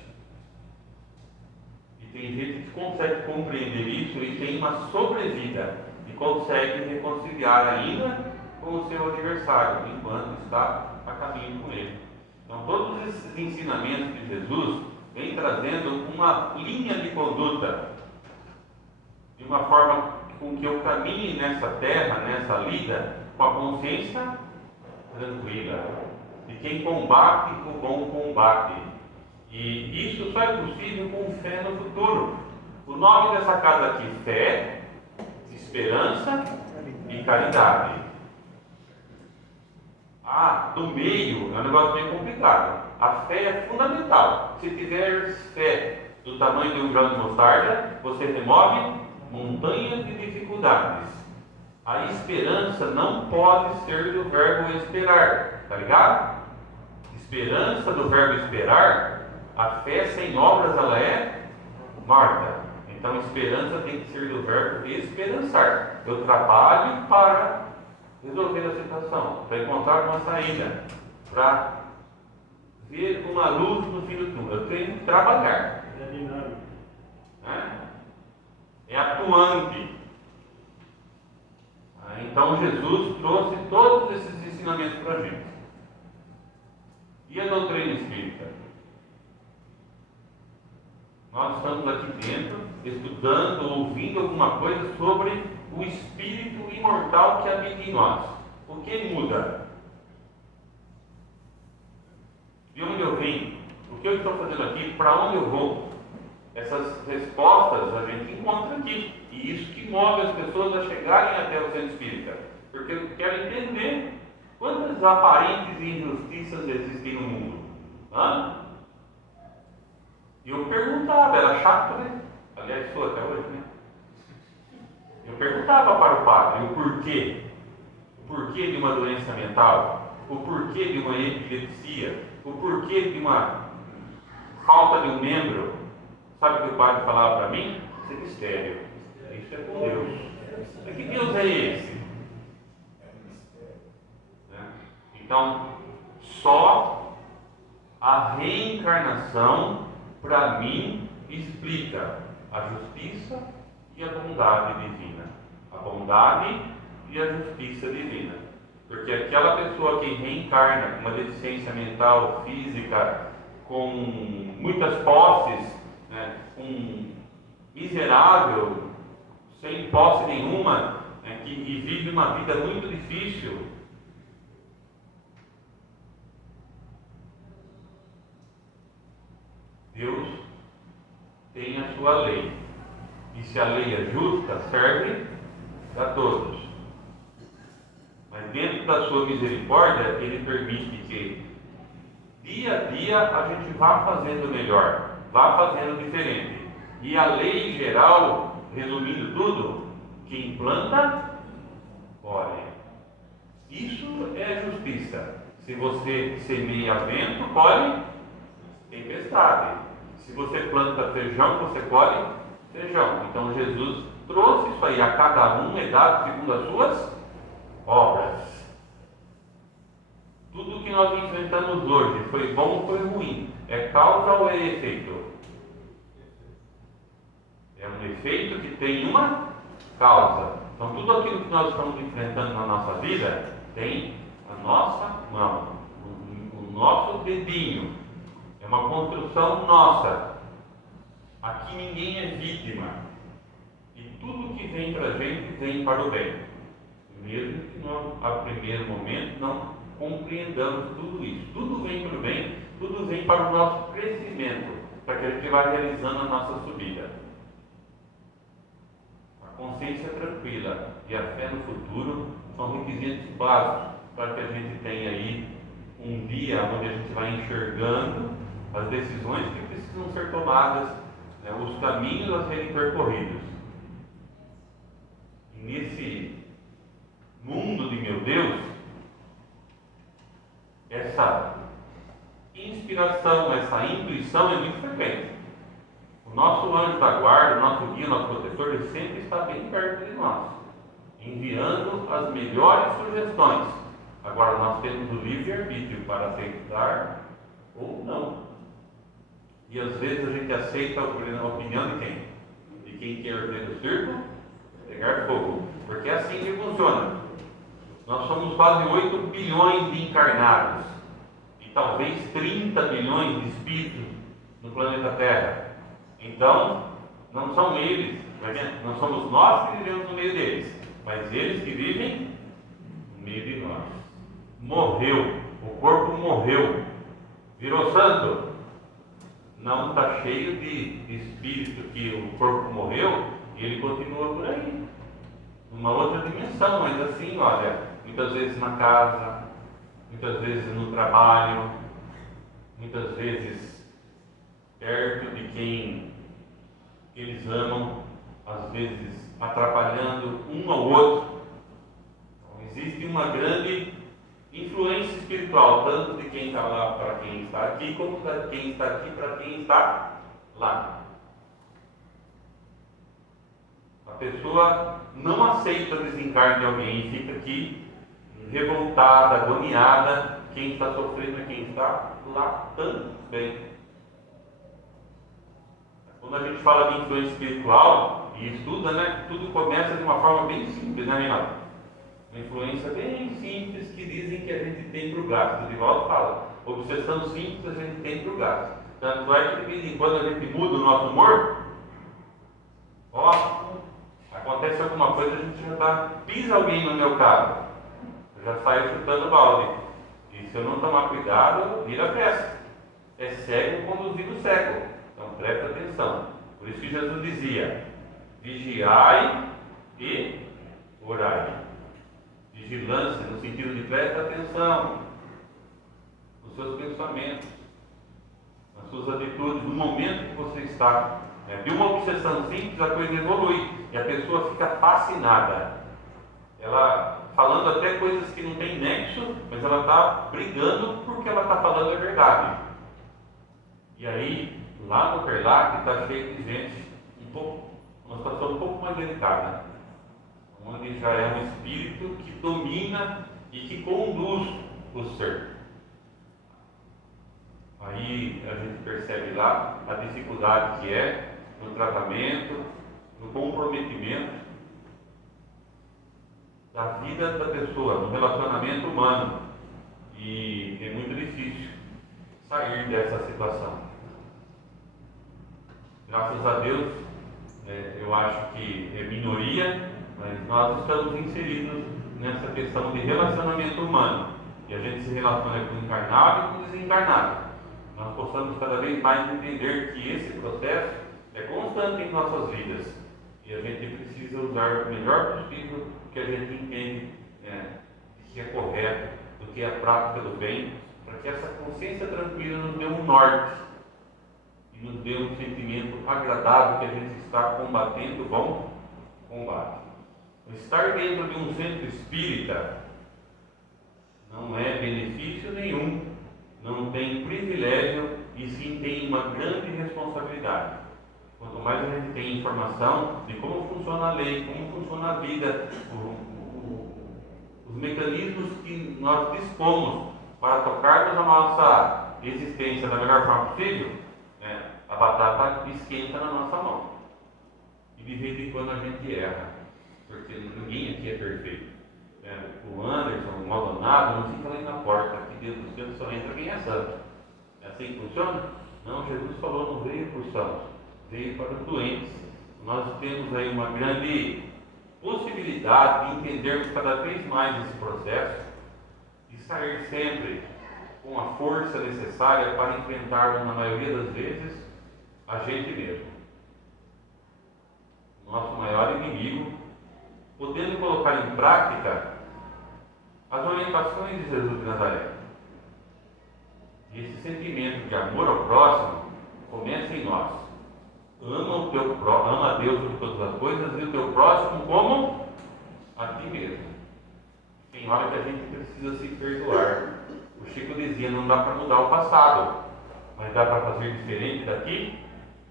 E tem gente que consegue compreender isso e tem uma sobrevida e consegue reconciliar ainda com o seu adversário, enquanto está a caminho com ele. Então todos esses ensinamentos de Jesus vêm trazendo uma linha de conduta, de uma forma com que eu caminhe nessa terra, nessa lida, com a consciência tranquila, de quem combate o bom combate. E isso só é possível com fé no futuro. O nome dessa casa aqui: fé, esperança e caridade. Do meio é um negócio bem complicado. A fé é fundamental. Se tiver fé do tamanho de um grão de mostarda, você remove montanhas de dificuldades. A esperança não pode ser do verbo esperar, tá ligado? Esperança do verbo esperar, a fé sem obras ela é morta. Então esperança tem que ser do verbo esperançar. Eu trabalho para resolver a situação, para encontrar uma saída, para ver uma luz no fim do túnel. Eu tenho que trabalhar. É dinâmico. É atuante. Então Jesus trouxe todos esses ensinamentos para a gente. E a doutrina espírita? Nós estamos aqui dentro, estudando, ouvindo alguma coisa sobre o espírito imortal que habita em nós. O que muda? De onde eu venho? O que eu estou fazendo aqui? Para onde eu vou? Essas respostas a gente encontra aqui. E isso que move as pessoas a chegarem até o centro espírita. Porque eu quero entender quantas aparentes injustiças existem no mundo. E eu perguntava, era chato, né? Aliás, sou até hoje, né? Eu perguntava para o padre o porquê. O porquê de uma doença mental, o porquê de uma epilepsia, o porquê de uma falta de um membro. Sabe o que o padre falava para mim? Isso é mistério. Isso é com Deus. Mas que Deus é esse? Então, só a reencarnação, para mim, explica a justiça e a bondade divina. A bondade e a justiça divina. Porque aquela pessoa que reencarna com uma deficiência mental, física, com muitas posses, né, com miserável, sem posse nenhuma, né, e vive uma vida muito difícil, Deus tem a sua lei. E se a lei é justa, serve a todos. Mas dentro da sua misericórdia, Ele permite que dia a dia a gente vá fazendo melhor, vá fazendo diferente. E a lei geral, resumindo tudo, quem planta, colhe. Isso é justiça. Se você semeia vento, colhe tempestade. Se você planta feijão, você colhe feijão. Então Jesus trouxe isso aí. A cada um é dado segundo as suas obras. Tudo que nós enfrentamos hoje, foi bom ou foi ruim, é causa ou é efeito? É um efeito que tem uma causa. Então tudo aquilo que nós estamos enfrentando na nossa vida tem a nossa mão, o nosso dedinho. É uma construção nossa. Aqui ninguém é vítima. E tudo que vem para a gente vem para o bem. Mesmo que nós, a primeiro momento, não compreendamos tudo isso. Tudo vem para o bem, tudo vem para o nosso crescimento, para que a gente vá realizando a nossa subida. A consciência tranquila e a fé no futuro são requisitos básicos para que a gente tenha aí um dia onde a gente vai enxergando as decisões que precisam ser tomadas, né, os caminhos a serem percorridos. E nesse mundo de meu Deus, essa inspiração, essa intuição é muito frequente. O nosso anjo da guarda, o nosso guia, o nosso protetor, ele sempre está bem perto de nós, enviando as melhores sugestões. Agora nós temos o livre-arbítrio para aceitar ou não. E às vezes a gente aceita a opinião de quem? De quem quer ver o circo pegar fogo. Porque é assim que funciona. Nós somos quase 8 bilhões de encarnados e talvez 30 bilhões de espíritos no planeta Terra. Então, não são eles, não somos nós que vivemos no meio deles, mas eles que vivem no meio de nós. Morreu, o corpo morreu, virou santo. Não está cheio de espírito que o corpo morreu e ele continua por aí, numa outra dimensão, mas assim, olha, muitas vezes na casa, muitas vezes no trabalho, muitas vezes perto de quem eles amam, às vezes atrapalhando um ao outro. Então, existe uma grande influência espiritual, tanto de quem está lá para quem está aqui, como de quem está aqui para quem está lá. A pessoa não aceita o desencarne de alguém e fica aqui revoltada, agoniada. Quem está sofrendo é quem está lá também. Quando a gente fala de influência espiritual e estuda, né, tudo começa de uma forma bem simples, né, Renato? Uma influência bem simples que dizem que a gente tem para o gasto. O Divaldo fala, obsessão simples a gente tem para o gasto. Tanto é que de vez em quando a gente muda o nosso humor, ó, acontece alguma coisa, a gente já pisa alguém no meu carro, eu já saio chutando o balde. E se eu não tomar cuidado, vira festa. É cego conduzindo cego. Então presta atenção. Por isso que Jesus dizia: vigiai e orai. Vigilância no sentido de presta atenção nos seus pensamentos, nas suas atitudes, no momento que você está. De uma obsessão simples a coisa evolui e a pessoa fica fascinada. Ela falando até coisas que não tem nexo, mas ela está brigando porque ela está falando a verdade. E aí, lá no Perlac está cheio de gente, uma situação um pouco mais delicada, onde já é um espírito que domina e que conduz o ser. Aí a gente percebe lá a dificuldade que é no tratamento, no comprometimento da vida da pessoa, no relacionamento humano. E é muito difícil sair dessa situação. Graças a Deus, eu acho que é minoria, mas nós estamos inseridos nessa questão de relacionamento humano. E a gente se relaciona com o encarnado e com o desencarnado. Nós possamos cada vez mais entender que esse processo é constante em nossas vidas. E a gente precisa usar o melhor possível que a gente entende que é correto, do que é a prática do bem, para que essa consciência tranquila nos dê um norte e nos dê um sentimento agradável que a gente está combatendo o bom combate. Estar dentro de um centro espírita não é benefício nenhum, não tem privilégio e sim tem uma grande responsabilidade. Quanto mais a gente tem informação de como funciona a lei, como funciona a vida, os mecanismos que nós dispomos para tocarmos a nossa existência da melhor forma possível, a batata esquenta na nossa mão. E de vez em quando a gente erra, porque ninguém aqui é perfeito. O Anderson, o Maldonado, não fica ali na porta, aqui dentro do centro só entra quem é santo. É assim que funciona? Não, Jesus falou, não veio por santos, veio para os doentes. Nós temos aí uma grande possibilidade de entendermos cada vez mais esse processo e sair sempre com a força necessária para enfrentarmos, na maioria das vezes, a gente mesmo. Nosso maior inimigo, podendo colocar em prática as orientações de Jesus de Nazaré. E esse sentimento de amor ao próximo começa em nós. Ama a Deus por todas as coisas e o teu próximo como a ti mesmo. Tem hora que a gente precisa se perdoar. O Chico dizia, não dá para mudar o passado, mas dá para fazer diferente daqui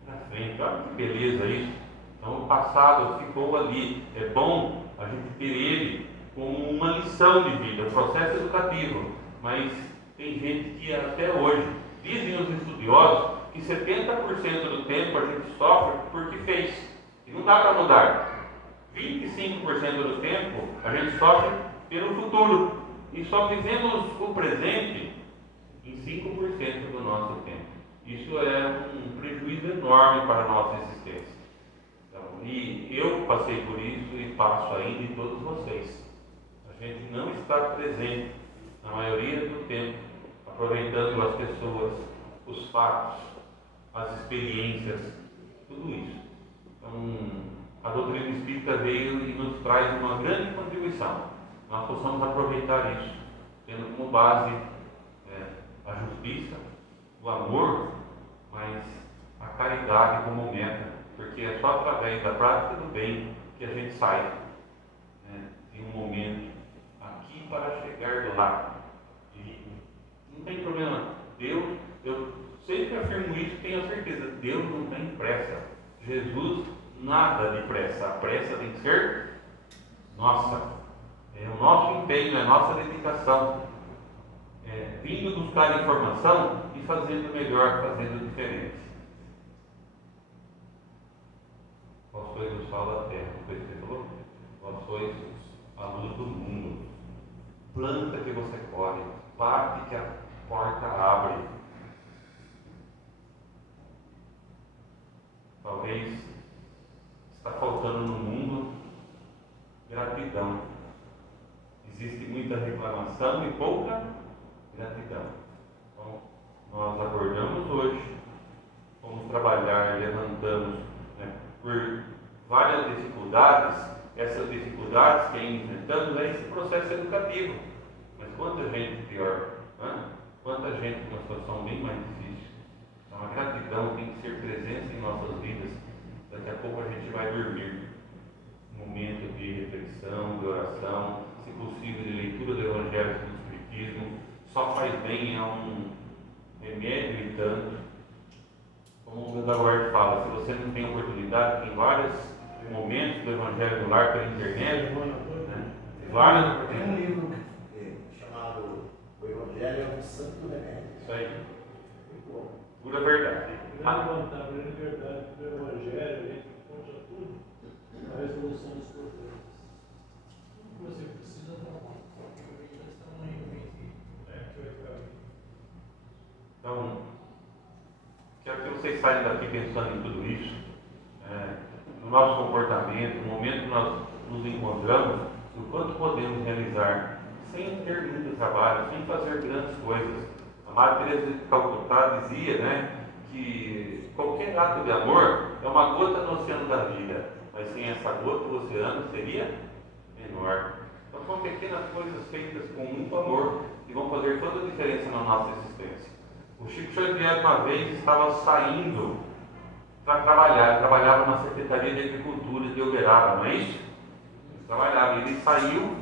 para frente. Olha que beleza isso. Então o passado ficou ali. É bom a gente ter ele como uma lição de vida, um processo educativo. Mas tem gente que até hoje, dizem os estudiosos, que 70% do tempo a gente sofre porque fez. E não dá para mudar. 25% do tempo a gente sofre pelo futuro. E só vivemos o presente em 5% do nosso tempo. Isso é um prejuízo enorme para a nossa existência. Então, e eu passei por isso e passo ainda em todos vocês. A gente não está presente na maioria do tempo, aproveitando as pessoas, os fatos, as experiências, tudo isso. Então, a doutrina espírita veio e nos traz uma grande contribuição. Nós possamos aproveitar isso, tendo como base a justiça, o amor, mas a caridade como meta, porque é só através da prática do bem que a gente sai de um momento aqui para chegar lá. E não tem problema. Deus, eu sempre afirmo isso, tenho certeza, Deus não tem pressa. Jesus, nada de pressa. A pressa tem que ser nossa. É o nosso empenho, é a nossa dedicação. Vindo buscar informação e fazendo melhor, fazendo diferente. Vós sois o sal da terra, foi isso que você falou? Vós sois a luz do mundo. Planta que você colhe, bate que a porta abre. Talvez está faltando no mundo gratidão. Existe muita reclamação e pouca gratidão. Então, nós acordamos hoje, fomos trabalhar, levantamos, né, por várias dificuldades. Essas dificuldades que enfrentamos é esse processo educativo. Mas quanta gente pior, né? Quanta gente numa situação bem mais difícil. Então a gratidão tem que ser presença em nossas vidas. Daqui a pouco a gente vai dormir. Um momento de reflexão, de oração, se possível de leitura do Evangelho do Espiritismo. Só faz bem, é um remédio e tanto. Como o Gaguard fala, se você não tem oportunidade, tem vários momentos do Evangelho no Lar pela internet, né? Tem um livro chamado O Evangelho é um Santo Remédio. Isso aí. Muito bom. Pura verdade. Levantar a verdade do Evangelho, a gente encontra tudo, a resolução dos problemas. Tudo que você precisa está lá. Então, quero que vocês saiam daqui pensando em tudo isso, no nosso comportamento, no momento que nós nos encontramos, o quanto podemos realizar sem ter muito trabalho, sem fazer grandes coisas. A Madre Teresa de Calcutá dizia, né, que qualquer ato de amor é uma gota no oceano da vida, mas sem essa gota o oceano seria menor. Então são pequenas coisas feitas com muito amor que vão fazer toda a diferença na nossa existência. O Chico Xavier uma vez estava saindo para trabalhar, ele trabalhava na Secretaria de Agricultura de Uberaba, não é isso? Ele trabalhava, ele saiu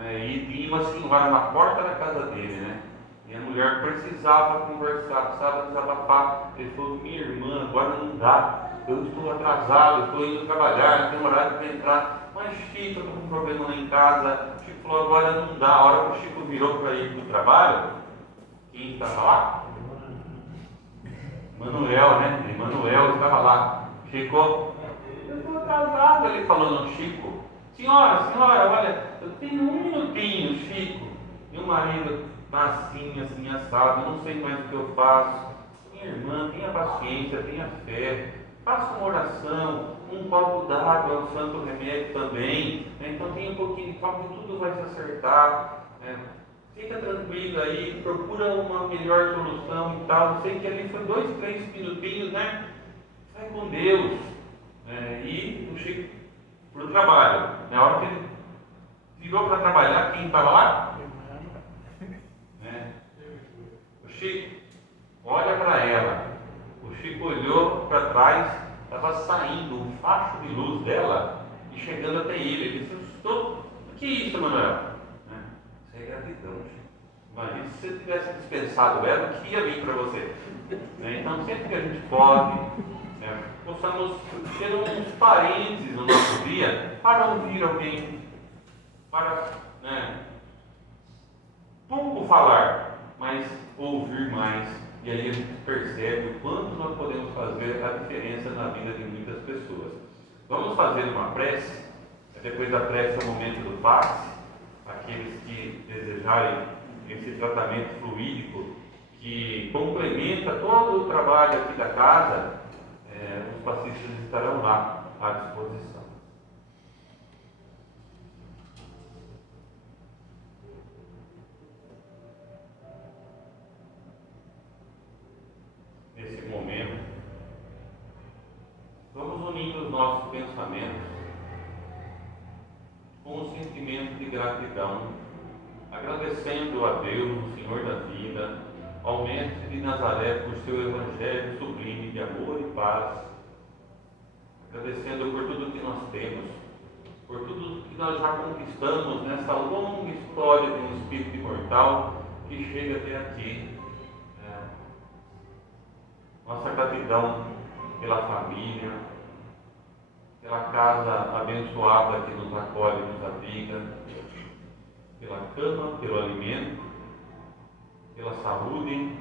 e tinha uma senhora na porta da casa dele, né? E a mulher precisava conversar, precisava desabafar. Ele falou: minha irmã, agora não dá, eu estou atrasado, eu estou indo trabalhar, tem horário para entrar. Mas Chico, eu estou com um problema lá em casa. O Chico falou: agora não dá. A hora que o Chico virou para ir para o trabalho, quem estava lá? Manuel, né? Emanuel estava lá. Chico, eu estou atrasado. Ele falou: não, Chico, senhora, olha, eu tenho um minutinho, Chico. Meu marido está assim, assado, eu não sei mais o que eu faço. Minha irmã, tenha paciência, tenha fé, faça uma oração, um copo d'água, um santo remédio também. Então tenha um pouquinho de calma que tudo vai se acertar. Fica tranquilo aí, procura uma melhor solução e tal. Sei que ali foi 2, 3 minutinhos, né? Vai com Deus. E o Chico para o trabalho. Na hora que ele virou para trabalhar, quem estava lá? O Chico olha para ela. O Chico olhou para trás, estava saindo um facho de luz dela e chegando até ele. Ele se assustou. O que é isso, Manuel? Isso é gratidão, Chico. Imagina se você tivesse dispensado ela, o que ia vir para você? Então, sempre que a gente pode, possamos ter uns parentes no nosso dia para ouvir alguém, para pouco falar, mas ouvir mais. E aí a gente percebe o quanto nós podemos fazer a diferença na vida de muitas pessoas. Vamos fazer uma prece. Depois da prece é o momento do passe. Aqueles que desejarem esse tratamento fluídico que complementa todo o trabalho aqui da casa, os passistas estarão lá à disposição. Nesse momento, vamos unindo os nossos pensamentos com um sentimento de gratidão, agradecendo a Deus, o Senhor da vida, ao Mestre de Nazaré por seu Evangelho sublime de amor e paz, agradecendo por tudo que nós temos, por tudo que nós já conquistamos nessa longa história de um espírito imortal que chega até aqui. Nossa gratidão pela família, pela casa abençoada que nos acolhe e nos abriga, pela cama, pelo alimento, pela saúde,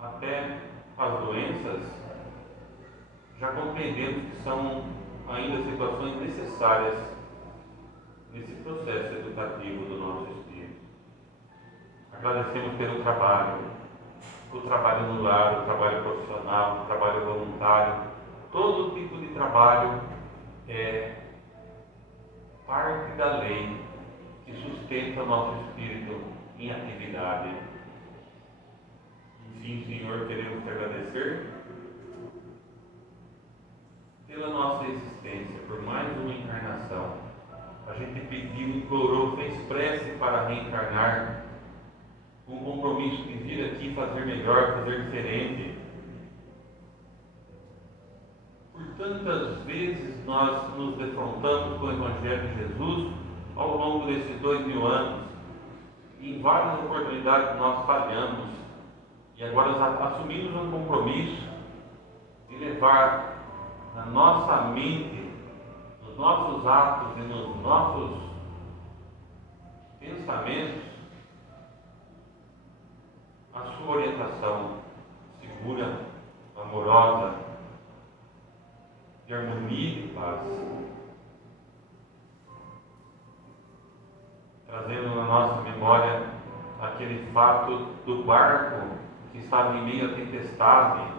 até as doenças. Já compreendemos que são ainda situações necessárias nesse processo educativo do nosso espírito. Agradecemos pelo trabalho, o trabalho no lar, o trabalho profissional, o trabalho voluntário. Todo tipo de trabalho é parte da lei que sustenta o nosso espírito em atividade. Enfim, Senhor, queremos te agradecer pela nossa existência, por mais uma encarnação. A gente pediu, implorou, fez prece para reencarnar, um compromisso de vir aqui fazer melhor, fazer diferente. Por tantas vezes nós nos defrontamos com o Evangelho de Jesus ao longo desses 2000 anos. Em várias oportunidades nós falhamos e agora assumimos um compromisso de levar na nossa mente, nos nossos atos e nos nossos pensamentos a sua orientação segura, amorosa, de harmonia e de paz, trazendo na nossa memória aquele fato do barco que estava em meio à tempestade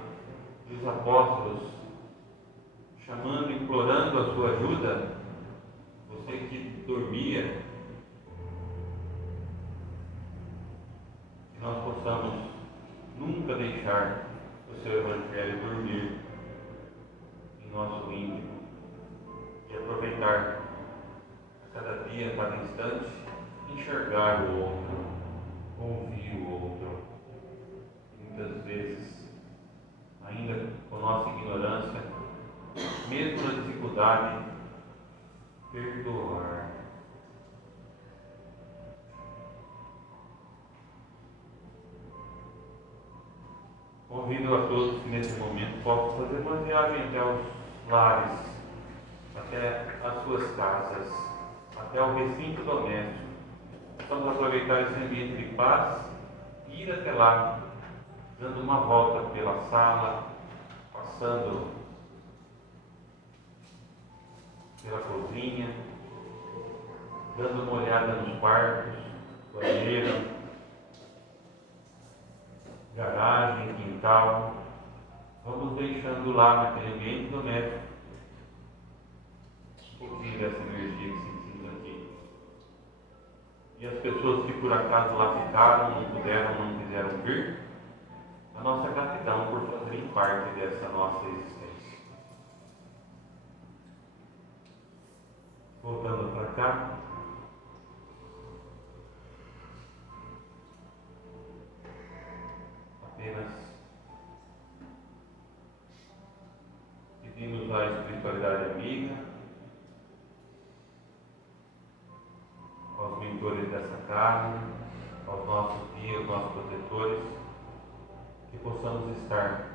e os apóstolos chamando, implorando a sua ajuda. Você que dormia, que nós possamos nunca deixar o seu Evangelho dormir em nosso íntimo e aproveitar a cada dia, a cada instante, enxergar o outro, ouvir o outro. Muitas vezes, ainda com nossa ignorância, mesmo na dificuldade, perdoar. Convido a todos que nesse momento possam fazer uma viagem até os lares, até as suas casas, até o recinto doméstico. Vamos aproveitar esse ambiente de paz e ir até lá, dando uma volta pela sala, passando pela cozinha, dando uma olhada nos quartos, banheiro, garagem, quintal. Vamos deixando lá naquele ambiente doméstico um pouquinho dessa energia que sentimos aqui. E as pessoas que por acaso lá ficaram, não puderam, não quiseram vir, a nossa gratidão por fazerem parte dessa nossa existência. Voltando para cá, apenas pedimos à espiritualidade amiga, aos mentores dessa casa, aos nossos guias, nossos protetores, que possamos estar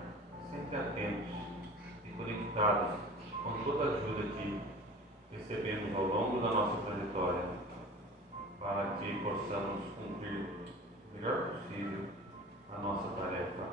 sempre atentos e conectados com toda a ajuda que recebemos ao longo da nossa trajetória, para que possamos cumprir o melhor possível a nossa tarefa